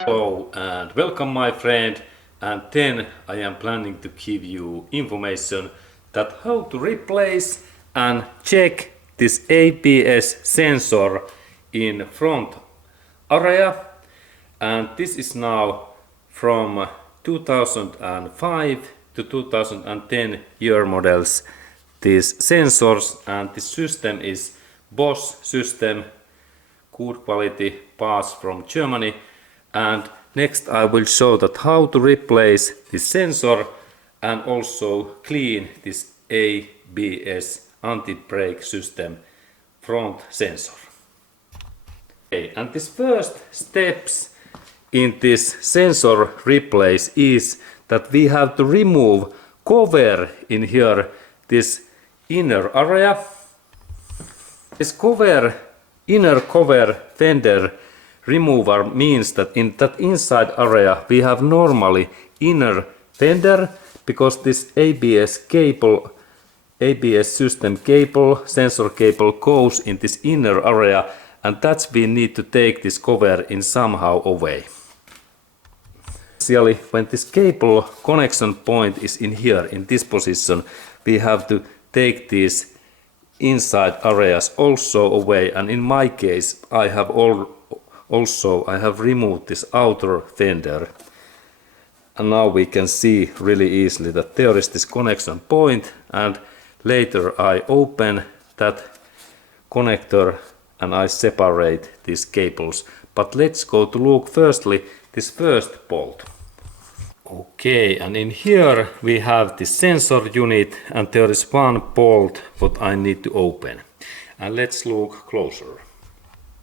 Hello and welcome my friend, and then I am planning to give you information that how to replace and check this ABS sensor in front area, and this is now from 2005 to 2010 year models, these sensors, and this system is Bosch system, good quality parts from Germany. And next I will show that how to replace this sensor and also clean this ABS anti-brake system front sensor. Okay, and this first steps in this sensor replace is that we have to remove cover in here, this inner area. This cover, inner cover fender remover means that in that inside area we have normally inner fender, because this ABS cable, ABS system cable, sensor cable goes in this inner area, and that's we need to take this cover in somehow away. Especially when this cable connection point is in here, in this position, we have to take these inside areas also away, and in my case I have removed this outer fender, and now we can see really easily that there is this connection point, and later I open that connector and I separate these cables. But let's go to look firstly this first bolt. Okay, and in here we have the sensor unit, and there is one bolt what I need to open, and let's look closer.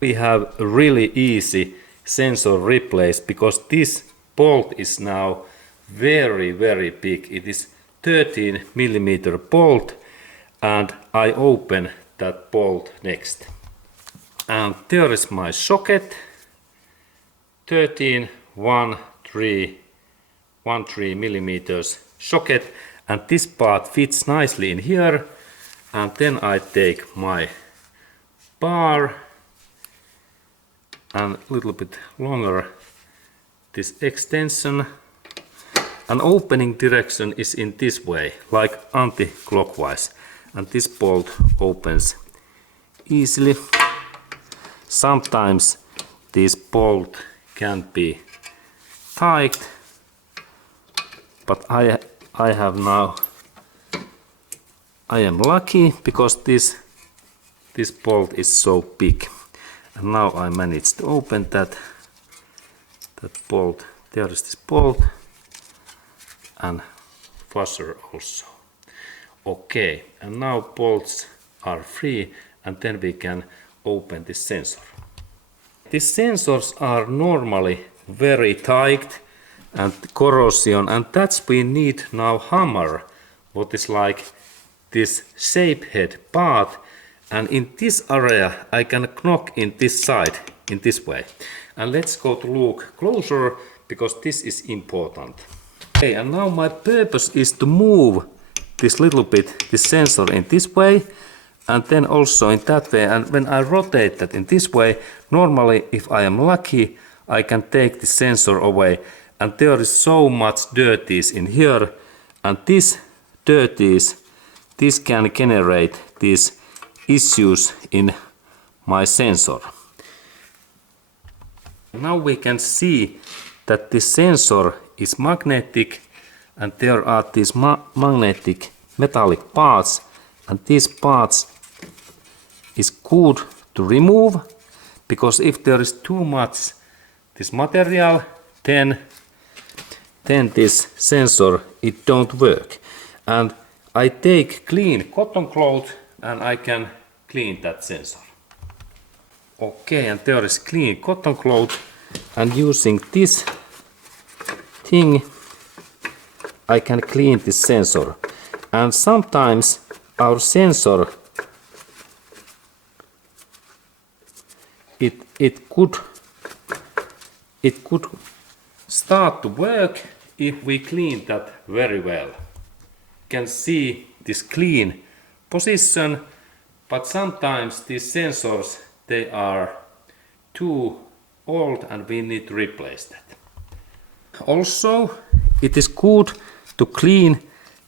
We have a really easy sensor replace because this bolt is now very big. It is 13mm bolt, and I open that bolt next. And there is my socket, 13mm socket, and this part fits nicely in here. And then I take my bar and a little bit longer this extension, and opening direction is in this way, like anti-clockwise, and this bolt opens easily. Sometimes this bolt can be tight, but I am lucky because this bolt is so big. And now I managed to open that bolt. There is this bolt and washer also. Okay, and now bolts are free, and then we can open this sensor. These sensors are normally very tight and corrosion, and that's we need now hammer, what is like this shape head part. And in this area I can knock in this side in this way. And let's go to look closer because this is important. Okay, and now my purpose is to move this little bit, this sensor in this way, and then also in that way. And when I rotate that in this way, normally if I am lucky I can take the sensor away. And there is so much dirties in here, and this dirties, this can generate these issues in my sensor. Now we can see that this sensor is magnetic, and there are these magnetic metallic parts, and these parts is good to remove, because if there is too much this material, then this sensor it don't work. And I take clean cotton cloth and I can clean that sensor. Okay, and there is clean cotton cloth, and using this thing I can clean this sensor. And sometimes our sensor it could start to work if we clean that very well. You can see this clean position, But sometimes these sensors, they are too old and we need to replace that. Also, it is good to clean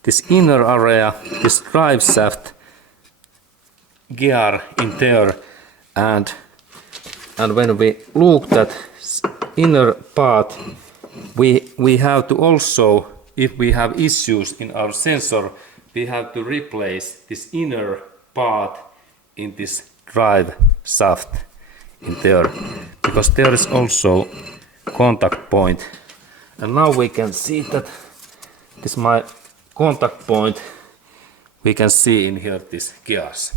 this inner area, this drive shaft gear in there, and when we look at inner part, we have to also, if we have issues in our sensor, we have to replace this inner part in this drive shaft in there, because there is also contact point. And now we can see that this is my contact point. We can see in here these gears.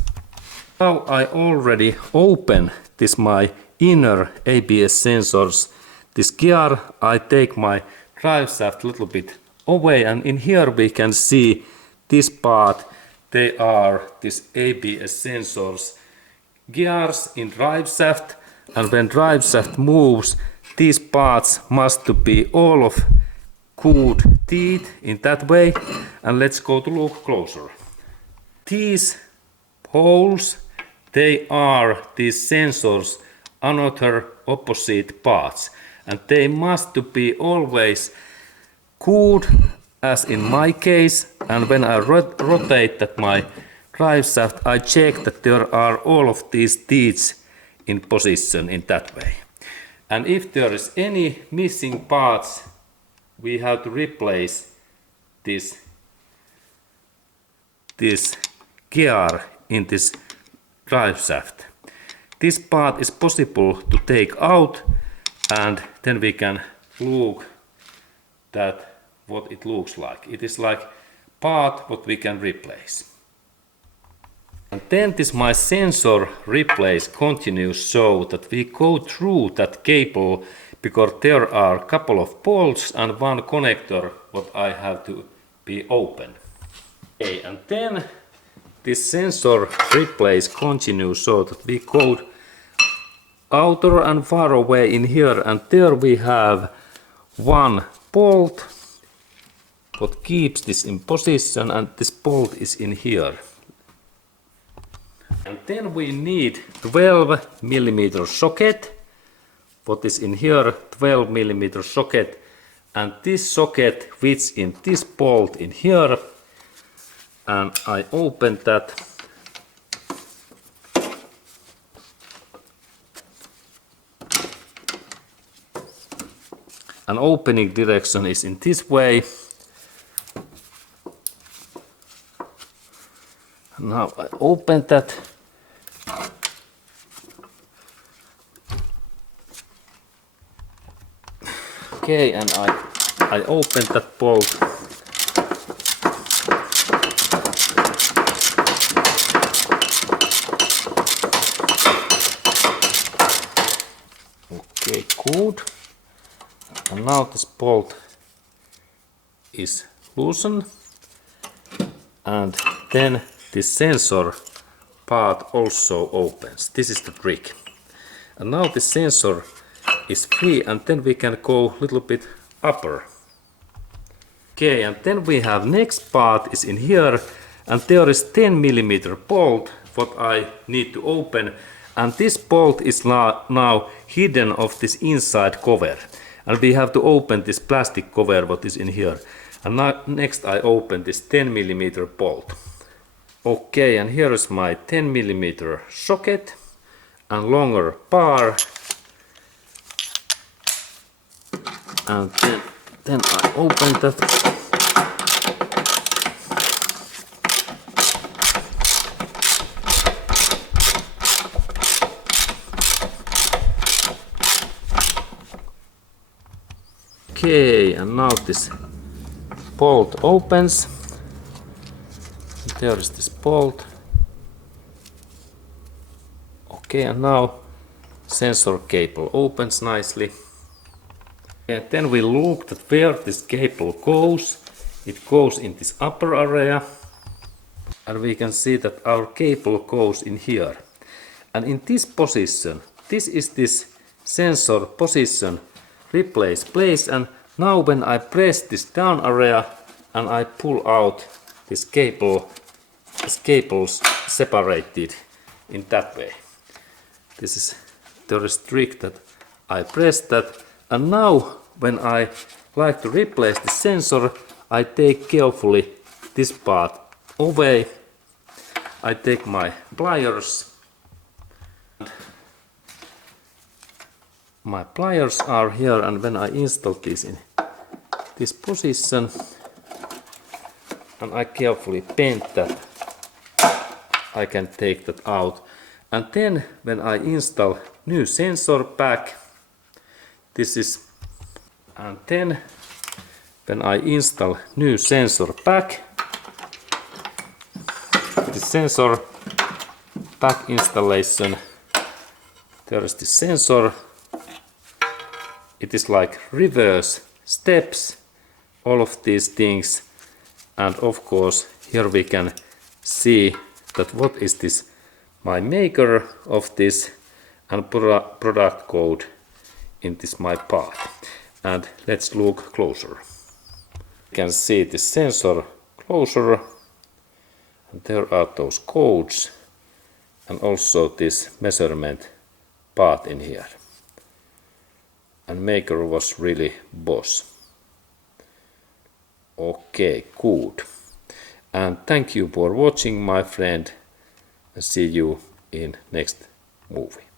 Now I already open this my inner ABS sensors. This gear, I take my drive shaft a little bit away, and in here we can see this part. They are these ABS sensors gears in drive shaft, and when drive shaft moves, these parts must to be all of good teeth in that way. And let's go to look closer. These holes, they are these sensors another opposite parts, and they must to be always good, as in my case. And when I rotate that my drive shaft, I check that there are all of these teeth in position in that way. And if there is any missing parts, we have to replace this gear in this drive shaft. This part is possible to take out, and then we can look that what it looks like. It is like part what we can replace. And then this my sensor replace continues, so that we go through that cable, because there are a couple of bolts and one connector what I have to be open. Okay, and then this sensor replace continues, so that we go outer and far away in here, and there we have one bolt what keeps this in position, and this bolt is in here. And then we need 12mm socket, what is in here, 12mm socket, and this socket fits in this bolt in here, and I open that. And opening direction is in this way. Now I open that. Okay, and I open that bolt. Okay, good. And now this bolt is loosened, and then this sensor part also opens. This is the trick. And now the sensor is free, and then we can go a little bit upper. Okay, and then we have next part is in here, and there is 10mm bolt what I need to open, and this bolt is now hidden of this inside cover, and we have to open this plastic cover what is in here. And now next I open this 10mm bolt. Okay, and here is my 10mm socket and longer bar, and then I open that. Okay, and now this bolt opens. There is this bolt. Okay, and now sensor cable opens nicely. And then we look at where this cable goes. It goes in this upper area, and we can see that our cable goes in here. And in this position, this is this sensor position replace place, and now when I press this down area and I pull out this cable, this cable's separated in that way. This is the restrict that I press that, and now when I like to replace the sensor, I take carefully this part away. I take my pliers. My pliers are here, and when I install this in this position, and I carefully bend that, I can take that out. And then when I install new sensor pack, this is, and then when I install new sensor pack, the sensor pack installation, there is the sensor. It is like reverse steps, all of these things, and of course here we can see that what is this, my maker of this, and product code in this my part. And let's look closer. You can see the sensor closer, and there are those codes, and also this measurement part in here. And maker was really boss. Okay, good. And thank you for watching, my friend, and see you in next movie.